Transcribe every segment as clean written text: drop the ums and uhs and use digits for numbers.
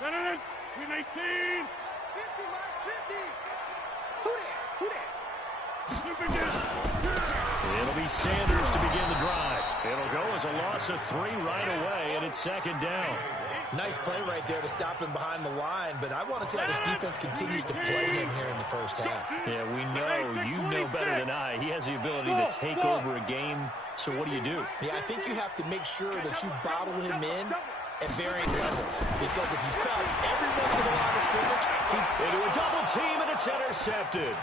With 18. 50, Mike, 50. Who that? It'll be Sanders to begin the drive. It'll go as a loss of 3 right away, and it's second down. Nice play right there to stop him behind the line, but I want to see how this defense continues to play him here in the first half. Yeah, we know. You know better than I. He has the ability to take over a game, so what do? Yeah, I think you have to make sure that you bottle him in at varying levels, because if you cut every once in a while to scrimmage, into a double team, and it's intercepted.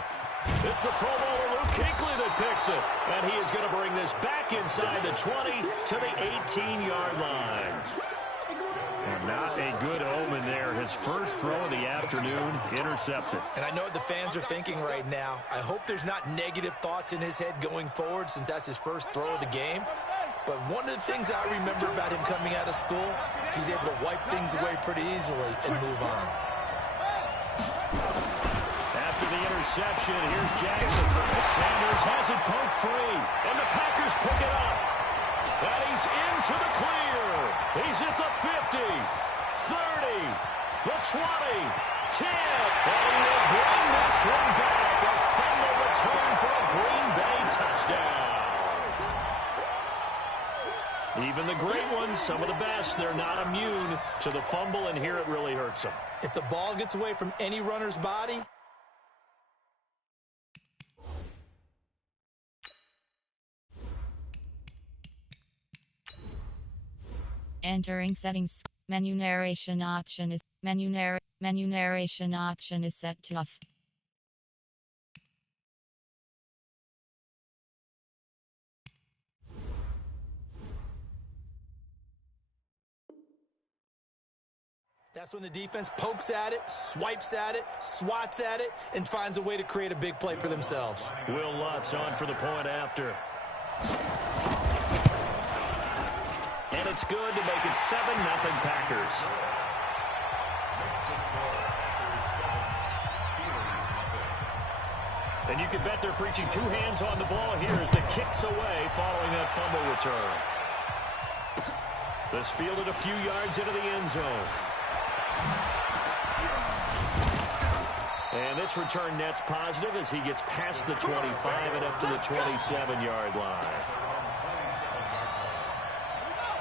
It's the Pro Bowler Luke Kuechly that picks it, and he is going to bring this back inside the 20 to the 18-yard line. And not a good omen there. His first throw of the afternoon, intercepted. And I know what the fans are thinking right now. I hope there's not negative thoughts in his head going forward, since that's his first throw of the game. But one of the things I remember about him coming out of school is he's able to wipe things away pretty easily and move on. After the interception, here's Jackson. Sanders has it poked free, and the Packers pick it up. And he's into the clear. He's at the 50, 30, the 20, 10. And he will bring this one back. A fumble return for a Green Bay touchdown. Even the great ones, some of the best, they're not immune to the fumble, and here it really hurts them. If the ball gets away from any runner's body, entering settings. Menu narration option is set to off. that's when the defense pokes at it, swipes at it, swats at it, and finds a way to create a big play for themselves. Will Lutz on for the point after. And it's good to make it 7-0 Packers. And you can bet they're preaching 2 hands on the ball here as the kick's away following that fumble return. This fielded a few yards into the end zone. And this return net's positive as he gets past the 25 and up to the 27-yard line.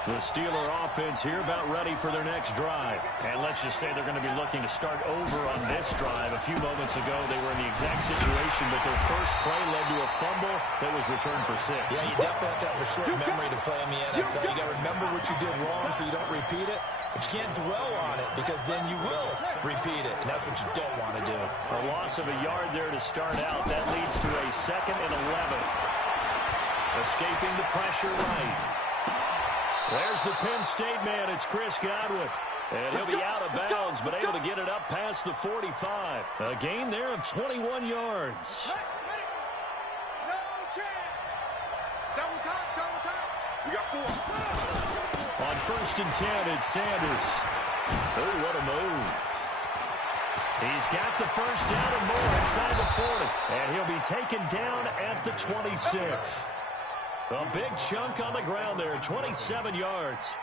The Steeler offense here about ready for their next drive. And let's just say they're going to be looking to start over on this drive. A few moments ago, they were in the exact situation, but their first play led to a fumble that was returned for 6. Yeah, you definitely have to have a short memory to play in the NFL. You got to remember what you did wrong so you don't repeat it. But you can't dwell on it because then you will repeat it, and that's what you don't want to do. A loss of a yard there to start out. That leads to a 2nd and 11. Escaping the pressure right. There's the Penn State man. It's Chris Godwin. And he'll be out of bounds, but able to get it up past the 45. A gain there of 21 yards. No chance. Double time. We got 4. On 1st and 10, it's Sanders. Oh, what a move. He's got the first down and more inside the 40. And he'll be taken down at the 26. A big chunk on the ground there, 27 yards.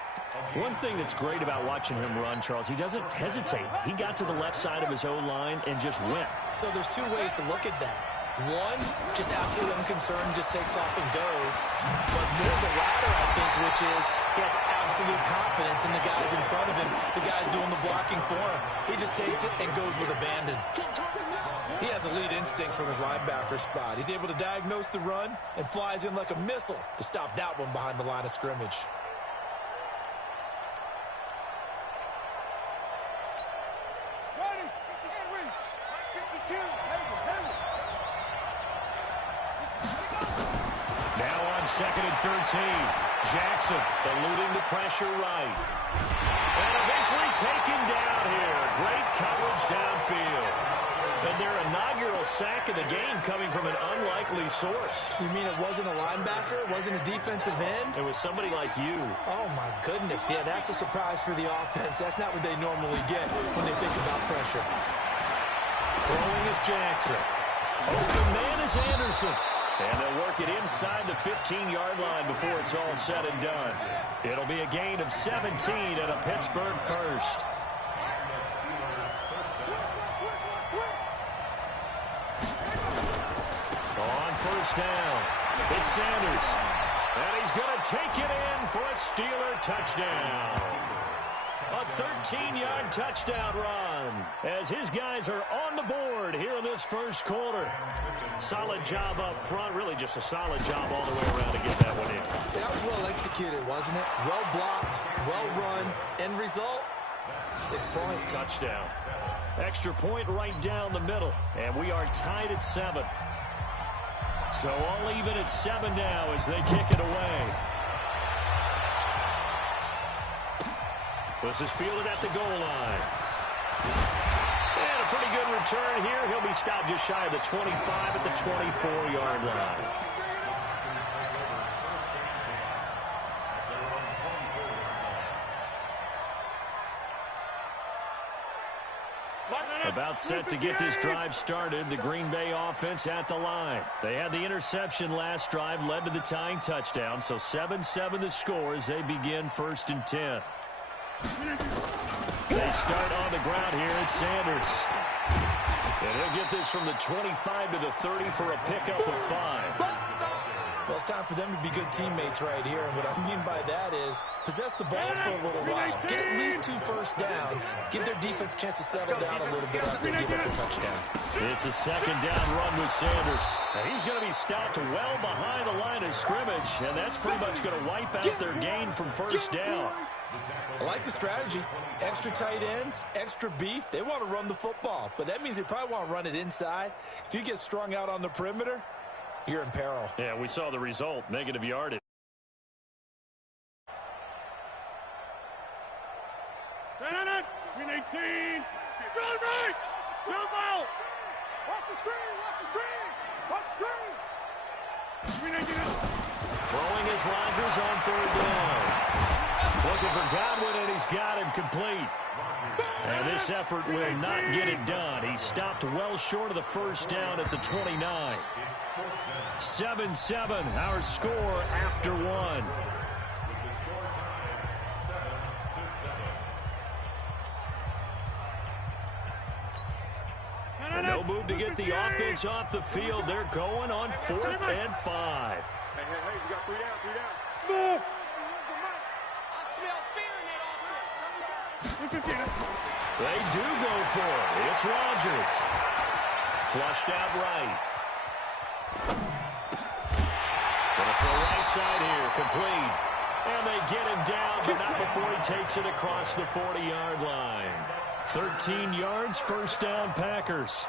One thing that's great about watching him run, Charles, he doesn't hesitate. He got to the left side of his O-line and just went. So there's 2 ways to look at that. One, just absolutely unconcerned, just takes off and goes. But more the latter, I think, which is he has absolute confidence in the guys in front of him, the guys doing the blocking for him. He just takes it and goes with abandon. He has elite instincts from his linebacker spot. He's able to diagnose the run and flies in like a missile to stop that one behind the line of scrimmage. Now on 2nd and 13. Jackson eluding the pressure right. And eventually taken down here. Great coverage downfield. And their inaugural sack of the game coming from an unlikely source. You mean it wasn't a linebacker? It wasn't a defensive end? It was somebody like you. Oh, my goodness. Yeah, that's a surprise for the offense. That's not what they normally get when they think about pressure. Throwing is Jackson. Open man is Anderson. And they'll work it inside the 15-yard line before it's all said and done. It'll be a gain of 17 and a Pittsburgh first. first down. It's Sanders. And he's going to take it in for a Steeler touchdown. A 13-yard touchdown run as his guys are on the board here in this first quarter. Solid job up front. Really just a solid job all the way around to get that one in. That was well executed, wasn't it? Well blocked, well run. End result, 6 points. Touchdown. Extra point right down the middle. And we are tied at 7. So all even at 7 now as they kick it away. This is fielded at the goal line. And a pretty good return here. He'll be stopped just shy of the 25 at the 24-yard line. About set to get this drive started. The Green Bay offense at the line. They had the interception last drive, led to the tying touchdown. So 7-7 the score as they begin 1st and 10. They start on the ground here at Sanders. And he'll get this from the 25 to the 30 for a pickup of 5. Well, it's time for them to be good teammates right here. And what I mean by that is possess the ball for a little while. Get at least 2 first downs. Give their defense a chance to settle down a little bit after they give up a touchdown. It's a 2nd down run with Sanders. And he's going to be stopped well behind the line of scrimmage. And that's pretty much going to wipe out their gain from 1st down. I like the strategy. Extra tight ends, extra beef. They want to run the football. But that means they probably want to run it inside. If you get strung out on the perimeter, you're in peril. Yeah, we saw the result. Negative yardage. Win 18. Go right. Go ball. Watch the screen. Watch the screen. Watch the screen. Win 18. Throwing is Rodgers on 3rd down. Looking for Godwin, and he's got him complete. And this effort will not get it done. He stopped well short of the 1st down at the 29. 7-7, our score after 1. And no move to get the offense off the field. They're going on 4th and 5. Hey, we got 3 down, 3 down. Smooth. I smell fear in that offense. They do go for it. It's Rodgers. Flushed out right. Gonna throw right side here, complete. And they get him down, but not before he takes it across the 40-yard line. 13 yards, 1st down Packers.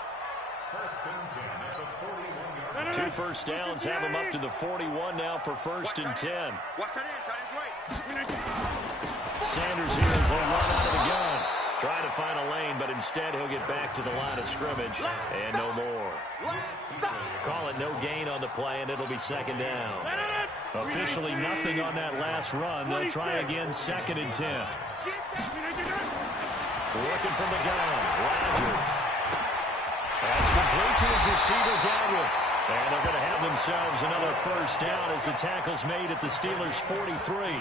2 first downs have him up to the 41 now for 1st and 10. Watch that in, tight end's right. Sanders here as they run out of the gun. Trying to find a lane, but instead he'll get back to the line of scrimmage. And no more. Call it no gain on the play, and it'll be 2nd down. Officially nothing on that last run. They'll try again 2nd and 10. Working from the gun, Rodgers. That's complete to his receiver, Godwin. And they're going to have themselves another 1st down as the tackle's made at the Steelers' 43.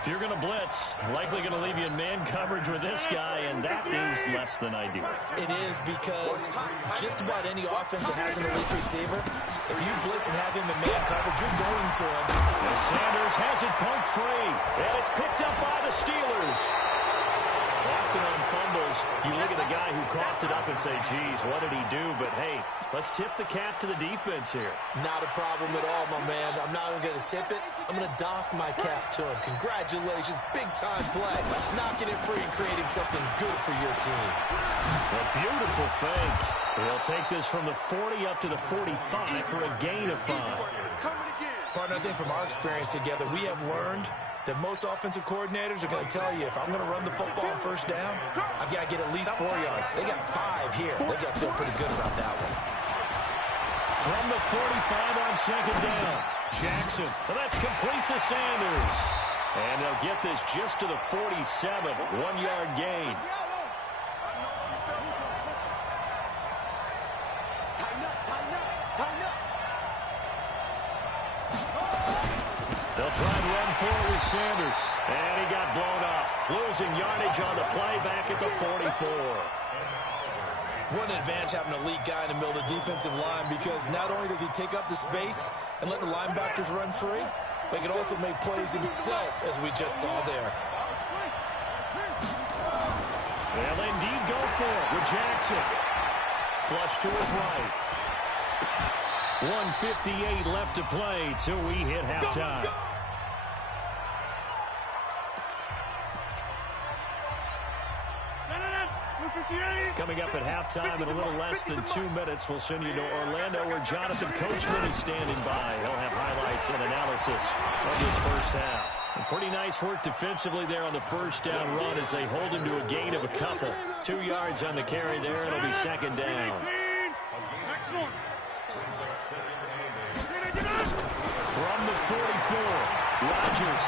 If you're going to blitz, likely going to leave you in man coverage with this guy, and that is less than ideal. It is because just about any offense that has an elite receiver, if you blitz and have him in man coverage, you're going to him. And Sanders has it poked free, and it's picked up by the Steelers. Often on fumbles, you look at the guy who coughed it up and say, geez, what did he do? But, hey, let's tip the cap to the defense here. Not a problem at all, my man. I'm not even going to tip it. I'm going to doff my cap to him. Congratulations, big-time play. Knocking it free and creating something good for your team. A beautiful fake. They'll take this from the 40 up to the 45 for a gain of 5. Partner, I think from our experience together, we have learned that most offensive coordinators are going to tell you, if I'm going to run the football on 1st down, I've got to get at least 4 yards. They got 5 here. They got to feel pretty good about that one. From the 45 on 2nd down, Jackson. And that's complete to Sanders. And they'll get this just to the 47, 1-yard gain. They'll try and run forward with Sanders. And he got blown up. Losing yardage on the play back at the 44. What an advantage having an elite guy in the middle of the defensive line, because not only does he take up the space and let the linebackers run free, but he can also make plays himself, as we just saw there. They'll indeed go for it with Jackson. Flush to his right. 1:58 left to play till we hit halftime. Coming up at halftime in a little less than 2 minutes, we'll send you to Orlando, where Jonathan Coachman is standing by. He'll have highlights and analysis of this first half. And pretty nice work defensively there on the first down run as they hold him to a gain of a couple. 2 yards on the carry there. It'll be second down. From the 44, Rodgers.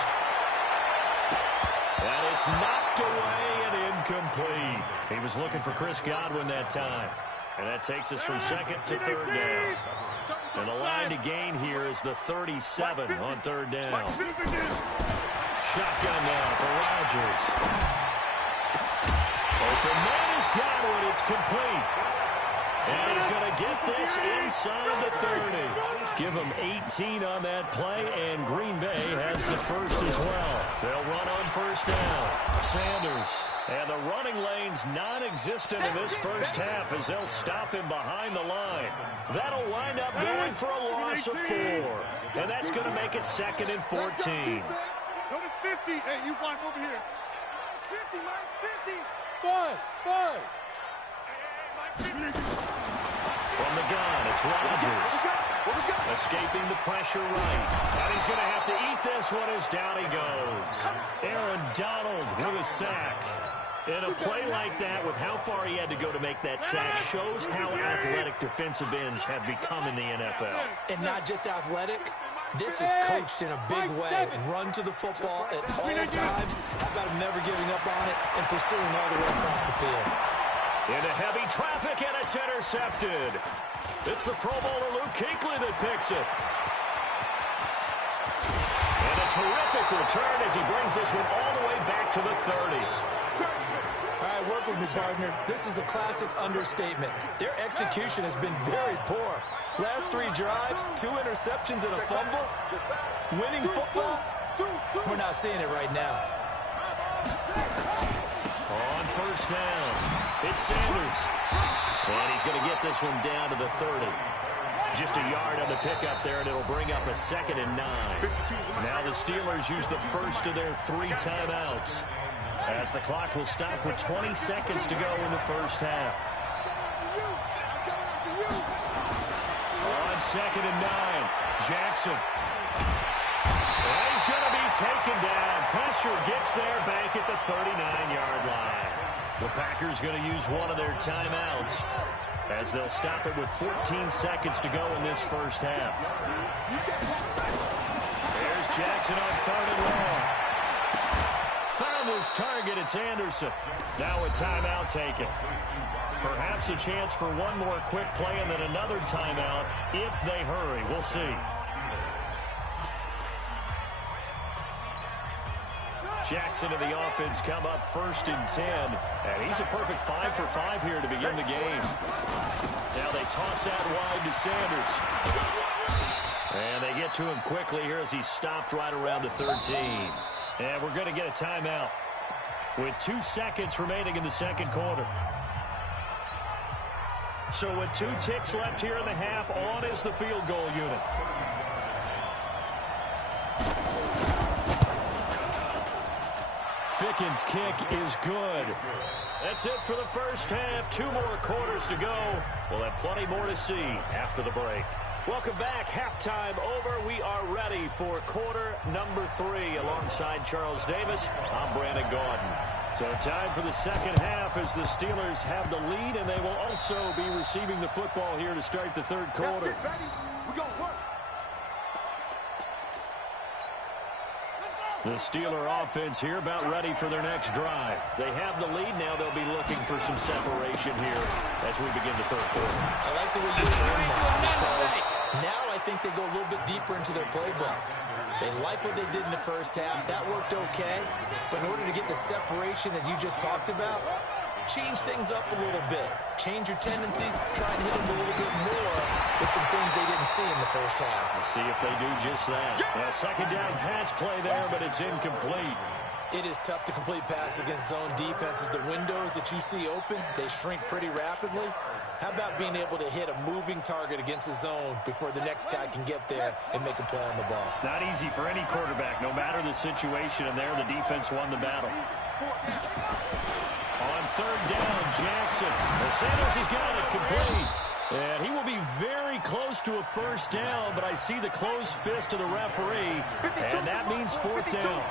And it's knocked away and incomplete. He was looking for Chris Godwin that time. And that takes us from second to third down. And the line to gain here is the 37 on third down. Shotgun now for Rodgers. Open man is Godwin. It's complete. And he's going to get this inside the 30. Give him 18 on that play, and Green Bay has the first as well. They'll run on first down. Sanders. And the running lane's non-existent in this first half as they'll stop him behind the line. That'll wind up going for a loss of 4. And that's going to make it second and 14. Go to 50. Hey, you block over here. Mine's 50. Mine's 50. Five. From the gun, it's Rodgers. Escaping the pressure right. And he's going to have to eat this one as down he goes. Aaron Donald with a sack. And a play like that, with how far he had to go to make that sack, shows how athletic defensive ends have become in the NFL. And not just athletic. This is coached in a big way. Run to the football at all times. How about him never giving up on it and pursuing all the way across the field? Into heavy traffic, and it's intercepted. It's the Pro Bowler Luke Kuechly that picks it. And a terrific return as he brings this one all the way back to the 30. All right, work with me, partner. This is a classic understatement. Their execution has been very poor. Last 3 drives, 2 interceptions and a fumble. Winning football? We're not seeing it right now. On first down, it's Sanders. And he's going to get this one down to the 30. Just a yard on the pickup there, and it'll bring up a second and 9. Now the Steelers use the first of their 3 timeouts, as the clock will stop with 20 seconds to go in the first half. On second and 9, Jackson. And he's going to be taken down. Pressure gets there back at the 39-yard line. The Packers going to use one of their timeouts, as they'll stop it with 14 seconds to go in this first half. There's Jackson on third and long. Found his target. It's Anderson. Now a timeout taken. Perhaps a chance for one more quick play and then another timeout if they hurry. We'll see. Jackson and the offense come up first and 10. And he's a perfect 5 for 5 here to begin the game. Now they toss that wide to Sanders. And they get to him quickly here as he's stopped right around the 13. And we're going to get a timeout with 2 seconds remaining in the second quarter. So with 2 ticks left here in the half, on is the field goal unit. Ficken's kick is good. That's it for the first half. 2 more quarters to go. We'll have plenty more to see after the break. Welcome back. Halftime over. We are ready for quarter number 3. Alongside Charles Davis, I'm Brandon Gaudin. So time for the second half as the Steelers have the lead, and they will also be receiving the football here to start the third quarter. The Steeler offense here about ready for their next drive. They have the lead. Now they'll be looking for some separation here as we begin the third quarter. I like the way you turn that, because now I think they go a little bit deeper into their playbook. They like what they did in the first half. That worked okay. But in order to get the separation that you just talked about, change things up a little bit. Change your tendencies, try and hit them a little bit more with some things they didn't see in the first half. We'll see if they do just that. A second down pass play there, but it's incomplete. It is tough to complete passes against zone defenses. The windows that you see open, they shrink pretty rapidly. How about being able to hit a moving target against a zone before the next guy can get there and make a play on the ball? Not easy for any quarterback, no matter the situation, and there the defense won the battle. On third down, Jackson. Sanders has got it complete. And he will be very close to a first down, but I see the closed fist of the referee, and that means fourth down.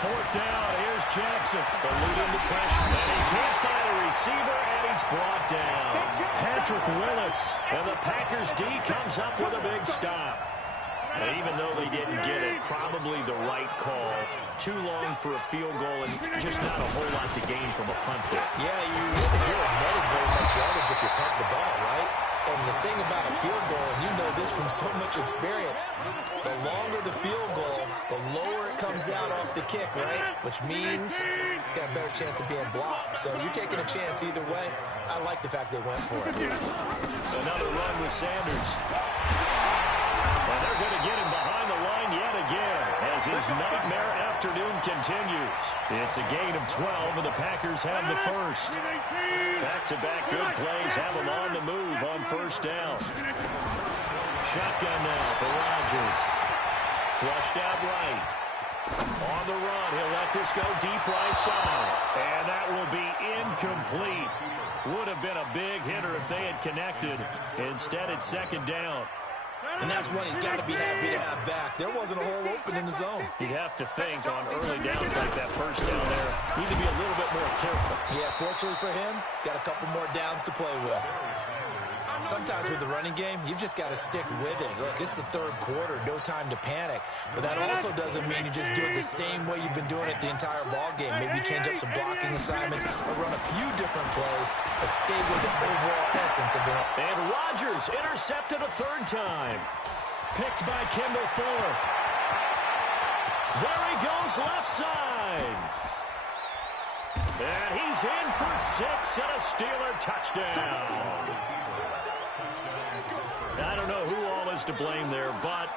Fourth down, here's Jackson. The lead into pressure, and he can't find a receiver, and he's brought down. Patrick Willis, and the Packers D comes up with a big stop. And even though they didn't get it, probably the right call. Too long for a field goal and just not a whole lot to gain from a punt there. Yeah, you wouldn't hear another very much yardage if you punt the ball, right? And the thing about a field goal, and you know this from so much experience, the longer the field goal, the lower it comes out off the kick, right? Which means it's got a better chance of being blocked. So you're taking a chance either way. I like the fact they went for it. Another run with Sanders. And they're going to get him behind the line yet again as his nightmare afternoon continues. It's a gain of 12, and the Packers have the first. Back-to-back good plays have them on the move on first down. Shotgun now for Rodgers. Flushed out right. On the run, he'll let this go deep right side. And that will be incomplete. Would have been a big hitter if they had connected. Instead, it's second down. And that's one he's got to be happy to have back. There wasn't a hole open in the zone. You'd have to think on early downs like that first down there, need to be a little bit more careful. Yeah, fortunately for him, got a couple more downs to play with. Sometimes with the running game, you've just got to stick with it. Look, it's the third quarter, no time to panic. But that also doesn't mean you just do it the same way you've been doing it the entire ball game. Maybe change up some blocking assignments or run a few different plays, but stay with the overall essence of the run. And Rodgers intercepted a third time. Picked by Kendall Fuller. There he goes left side. And he's in for 6 and a Steeler touchdown. I don't know who all is to blame there, but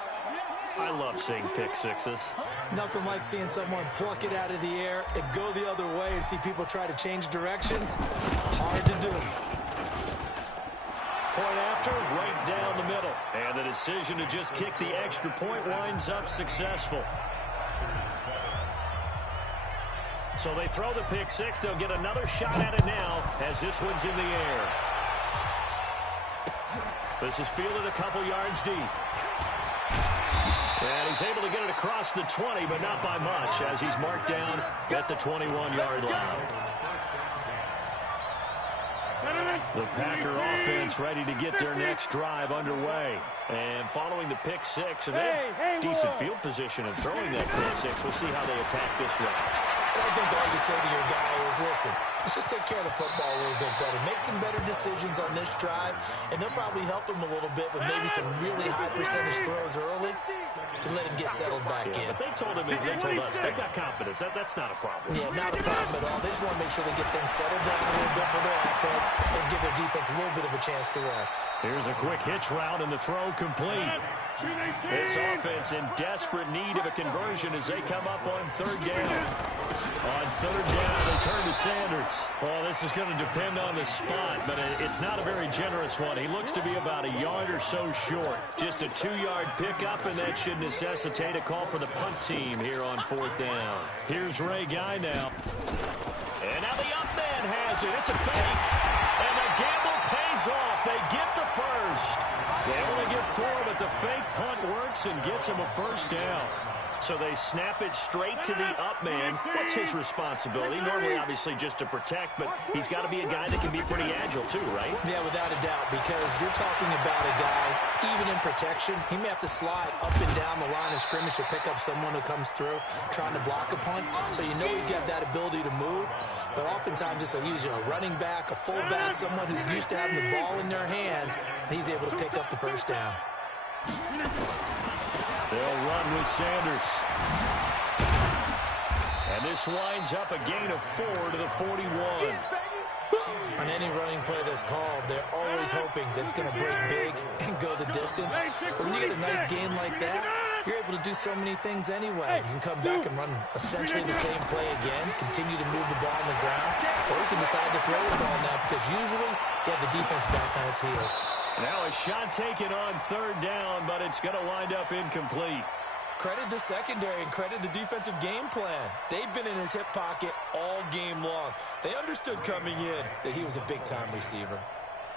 I love seeing pick sixes. Nothing like seeing someone pluck it out of the air and go the other way and see people try to change directions. Hard to do. Point after, right down the middle. And the decision to just kick the extra point winds up successful. So they throw the pick six. They'll get another shot at it now as this one's in the air. This is fielded a couple yards deep. And he's able to get it across the 20, but not by much, as he's marked down at the 21-yard line. The Packer offense ready to get their next drive underway. And following the pick six, and then decent field position and throwing that pick six, we'll see how they attack this round. I think all you say to your guy is, listen, let's just take care of the football a little bit better. Make some better decisions on this drive, and they'll probably help him a little bit with maybe some really high percentage throws early to let him get settled back in. But they told us, they've got confidence. That's not a problem. Yeah, not a problem at all. They just want to make sure they get things settled down a little bit for their offense and give their defense a little bit of a chance to rest. Here's a quick hitch route, and the throw complete. This offense in desperate need of a conversion as they come up on third down. On third down, they turn to Sanders. Well, this is going to depend on the spot, but it's not a very generous one. He looks to be about a yard or so short. Just a 2-yard pickup, and that should necessitate a call for the punt team here on fourth down. Here's Ray Guy now. And now the up man has it. It's a fake. And the gamble pays off. They get the first. They only get 4, but the fake punt works and gets them a first down. So they snap it straight to the up man. What's his responsibility? Normally, obviously, just to protect, but he's got to be a guy that can be pretty agile too, right? Yeah, without a doubt, because you're talking about a guy, even in protection, he may have to slide up and down the line of scrimmage to pick up someone who comes through trying to block a punt. So you know he's got that ability to move, but oftentimes it's usually a running back, a fullback, someone who's used to having the ball in their hands, and he's able to pick up the first down. They'll run with Sanders. And this winds up a gain of 4 to the 41. On any running play that's called, they're always hoping that it's going to break big and go the distance. But when you get a nice gain like that, you're able to do so many things anyway. You can come back and run essentially the same play again, continue to move the ball on the ground, or you can decide to throw the ball now because usually you have the defense back on its heels. Now a shot taken on third down, but it's going to wind up incomplete. Credit the secondary and credit the defensive game plan. They've been in his hip pocket all game long. They understood coming in that he was a big-time receiver.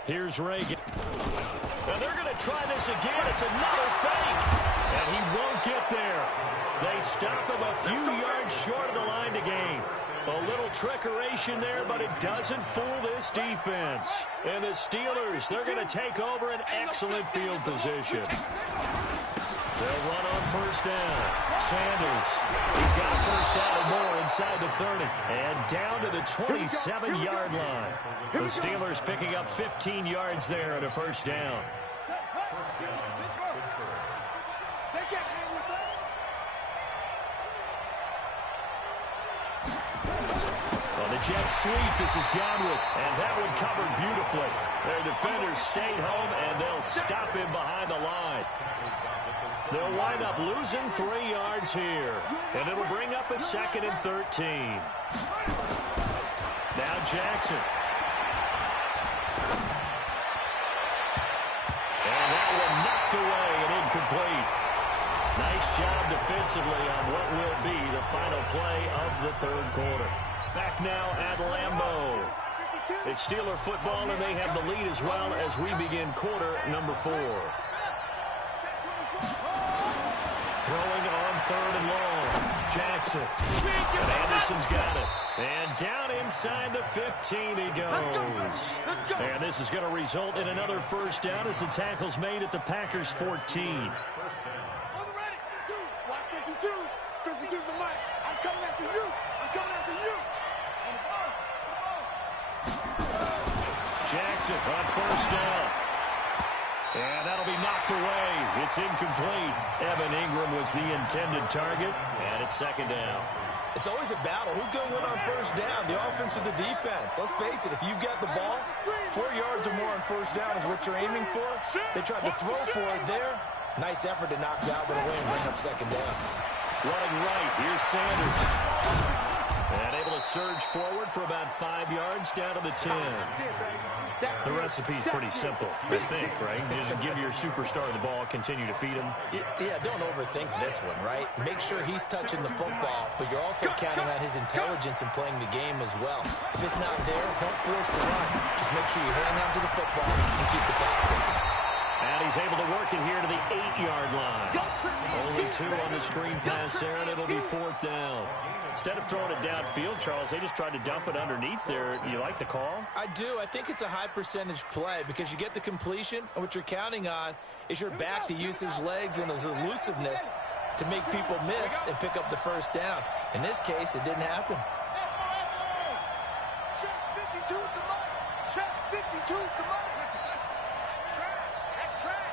Here's Reagan. Now they're going to try this again. It's another fake. And he won't get there. They stop him a few yards short of the line to gain. A little trickeration there, but it doesn't fool this defense. And the Steelers, they're going to take over an excellent field position. They'll run on first down. Sanders, he's got a first down or more inside the 30. And down to the 27-yard line. The Steelers picking up 15 yards there at a first down. On the jet sweep, this is Godwin. And that one covered beautifully. Their defenders stayed home, and they'll stop him behind the line. They'll wind up losing 3 yards here. And it'll bring up a 2nd and 13. Now Jackson. And that one knocked away and incomplete. Nice job defensively on what will be the final play of the third quarter. Back now at Lambeau. It's Steeler football, and they have the lead as well as we begin quarter number 4. Throwing on third and long. Jackson. And Anderson's got it. And down inside the 15 he goes. And this is going to result in another first down as the tackle's made at the Packers' 14. 52. 52's the mic. I'm coming after you. I'm coming after you. Jackson on first down. And that'll be knocked away. It's incomplete. Evan Ingram was the intended target, and it's second down. It's always a battle. Who's going to win on first down, the offense or the defense? Let's face it, if you've got the ball, 4 yards or more on first down is what you're aiming for. They tried to throw for it there. Nice effort to knock Godwin away and bring up second down. Running right, here's Sanders. And able to surge forward for about 5 yards down to the 10. The recipe's pretty simple, I think, right? Just give your superstar the ball, continue to feed him. Yeah, don't overthink this one, right? Make sure he's touching the football, but you're also counting on his intelligence in playing the game as well. If it's not there, don't force the run. Just make sure you hang on to the football and keep the clock ticking. And he's able to work it here to the 8-yard line. Only 2 on the screen pass there, and it'll be 4th down. Instead of throwing it downfield, Charles, they just tried to dump it underneath there. You like the call? I do. I think it's a high percentage play because you get the completion, and what you're counting on is your back to use his legs and his elusiveness to make people miss and pick up the first down. In this case, it didn't happen. Check 52 the mic. Check 52 the mic. That's track.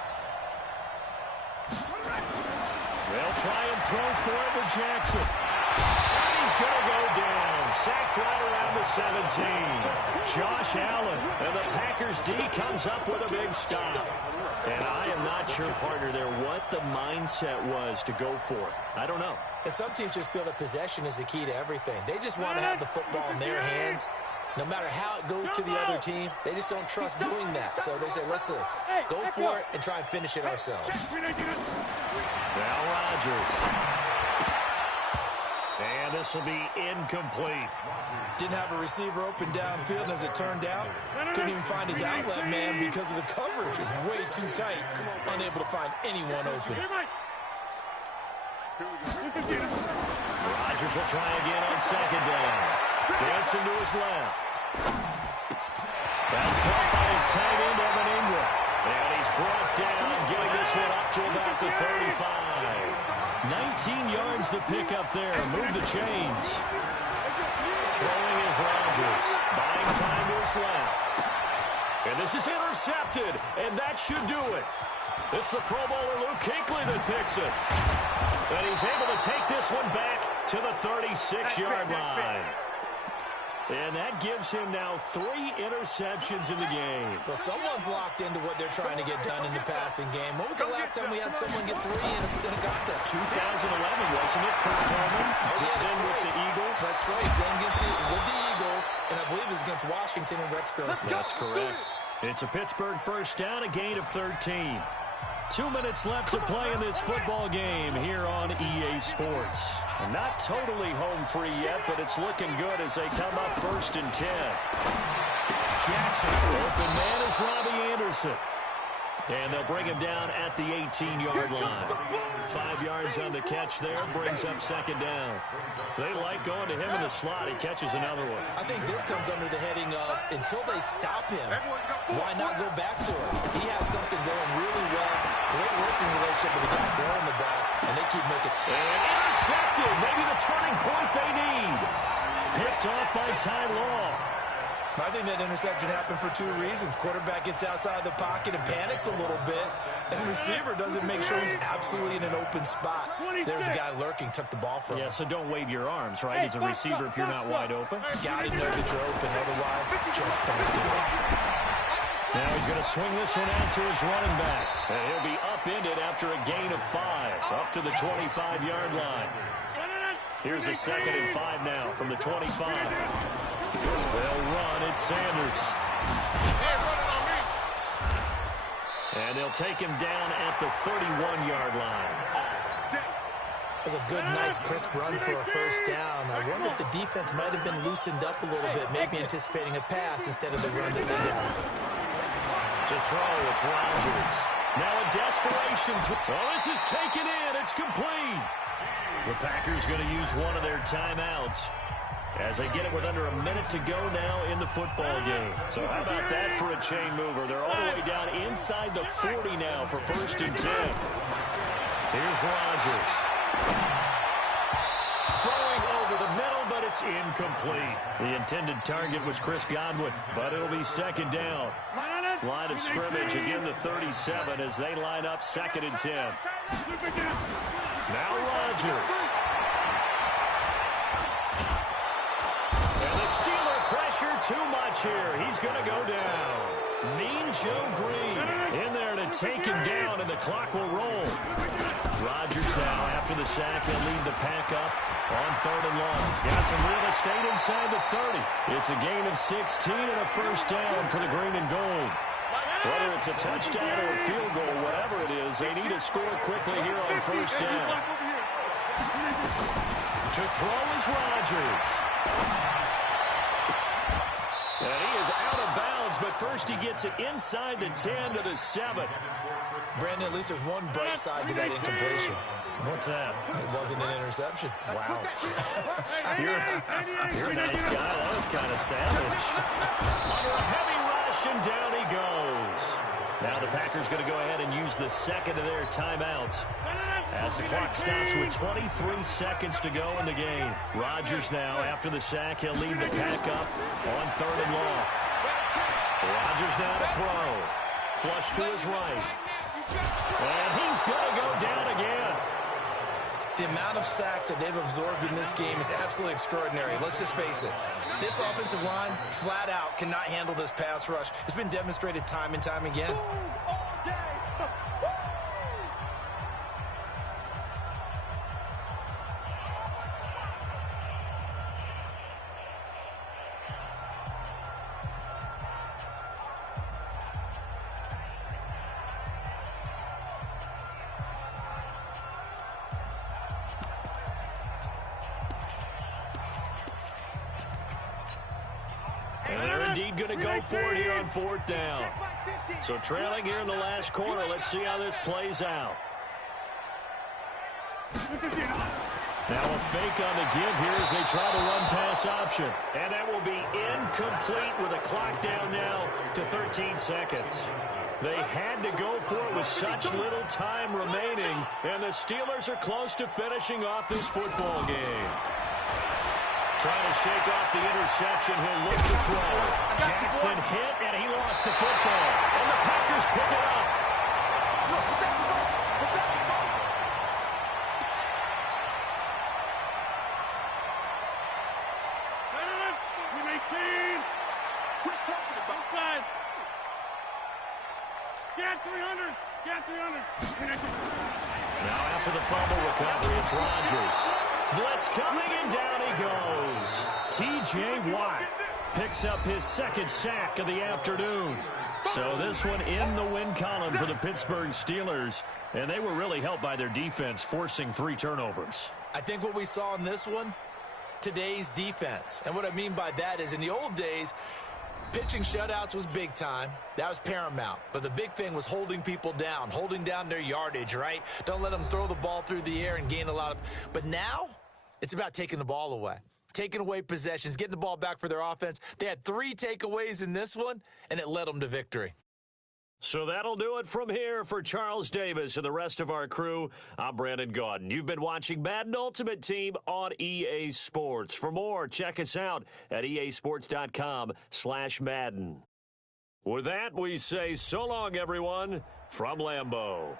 They'll try and throw for it to Jackson. And he's going to go down. Sacked right around the 17. Josh Allen. And the Packers D comes up with a big stop. And I am not sure, partner, there what the mindset was to go for it. I don't know. And some teams just feel that possession is the key to everything. They just want to have the football in their hands. No matter how it goes to the other team, they just don't trust doing that. So they say, let's go for it and try and finish it ourselves. Now Rodgers. And this will be incomplete. Didn't have a receiver open downfield, as it turned out. Couldn't even find his outlet man because of the coverage. It's way too tight. Unable to find anyone open. Rodgers will try again on second down. Dancing to his left. That's caught by his tight end, Evan Ingram. And he's brought down, getting this one up to about the 35. 19 yards to pick up there. Move the chains. Throwing is Rodgers. Buying time to his left. And this is intercepted. And that should do it. It's the Pro Bowler Luke Kuechly that picks it. And he's able to take this one back to the 36-yard line. And that gives him now 3 interceptions in the game. Well, someone's locked into what they're trying to get done in the passing game. When was the last time we had someone get 3 in a contest? 2011, wasn't it? Kurt Coleman. Oh, yeah, then with the Eagles. That's right. Then with the Eagles, and I believe it's against Washington and Rex Grossman. That's correct. It's a Pittsburgh first down, a gain of 13. 2 minutes left to play in this football game here on EA Sports. And not totally home free yet, but it's looking good as they come up 1st and 10. Jackson, open man is Robbie Anderson. And they'll bring him down at the 18-yard line. 5 yards on the catch there, brings up 2nd down. They like going to him in the slot. He catches another one. I think this comes under the heading of, until they stop him, why not go back to him? He has something going really well. Great working relationship with the guy throwing the ball, and they keep making... And intercepted. Maybe the turning point they need. Picked off by Ty Law. I think that interception happened for 2 reasons. Quarterback gets outside the pocket and panics a little bit, and receiver doesn't make sure he's absolutely in an open spot. So there's a guy lurking, took the ball from him. Yeah, so don't wave your arms, right, as a receiver if you're not wide open. Got to know that you're open, otherwise just don't do it. Now he's going to swing this one out to his running back. And he'll be upended after a gain of 5, up to the 25-yard line. Here's a 2nd and 5 now from the 25. They'll run. It's Sanders. And they'll take him down at the 31-yard line. That was a good, nice, crisp run for a first down. I wonder if the defense might have been loosened up a little bit, maybe anticipating a pass instead of the run that they had. To throw, it's Rodgers. Now a desperation. Oh, this is taken in. It's complete. The Packers going to use one of their timeouts as they get it with under a minute to go now in the football game. So how about that for a chain mover? They're all the way down inside the 40 now for 1st and 10. Here's Rodgers. Throwing over the middle, but it's incomplete. The intended target was Chris Godwin, but it'll be 2nd down. Line of scrimmage, again the 37 as they line up 2nd and 10. Now Rodgers. And the Steeler pressure too much here. He's going to go down. Mean Joe Green in there to take him down, and the clock will roll. Rodgers now, after the sack, he'll lead the pack up on 3rd and long. Got some real estate inside the 30. It's a gain of 16 and a first down for the green and gold. Whether it's a touchdown or a field goal, whatever it is, they need to score quickly here on 1st down. To throw is Rodgers. And he is out of bounds, but first he gets it inside the 10 to the 7. Brandon, at least there's one bright side to that incompletion. What's that? It wasn't an interception. Wow. You're a nice guy. That was kind of savage. Under a heavy rush, and down he goes. Now the Packers going to go ahead and use the 2nd of their timeouts as the clock stops with 23 seconds to go in the game. Rodgers now, after the sack, he'll lead the pack up on 3rd and long. Rodgers now to throw. Flush to his right. And he's going to go down again. The amount of sacks that they've absorbed in this game is absolutely extraordinary. Let's just face it. This offensive line, flat out, cannot handle this pass rush. It's been demonstrated time and time again. And they're indeed going to go for it here on 4th down. So trailing here in the last quarter. Let's see how this plays out. Now a fake on the give here as they try to run pass option. And that will be incomplete with a clock down now to 13 seconds. They had to go for it with such little time remaining. And the Steelers are close to finishing off this football game. Trying to shake off the interception. He'll look to throw. Jackson hit, and he lost the football. And the Packers pick it up. Now after the fumble recovery, it's Rodgers. Blitz coming, and down he goes. T.J. Watt picks up his second sack of the afternoon. So this one in the win column for the Pittsburgh Steelers. And they were really helped by their defense, forcing 3 turnovers. I think what we saw in this one, today's defense. And what I mean by that is in the old days, pitching shutouts was big time. That was paramount. But the big thing was holding people down, holding down their yardage, right? Don't let them throw the ball through the air and gain a lot of... But now, it's about taking the ball away. Taking away possessions, getting the ball back for their offense. They had 3 takeaways in this one, and it led them to victory. So that'll do it from here for Charles Davis and the rest of our crew. I'm Brandon Gaudin. You've been watching Madden Ultimate Team on EA Sports. For more, check us out at easports.com/Madden. With that, we say so long, everyone, from Lambeau.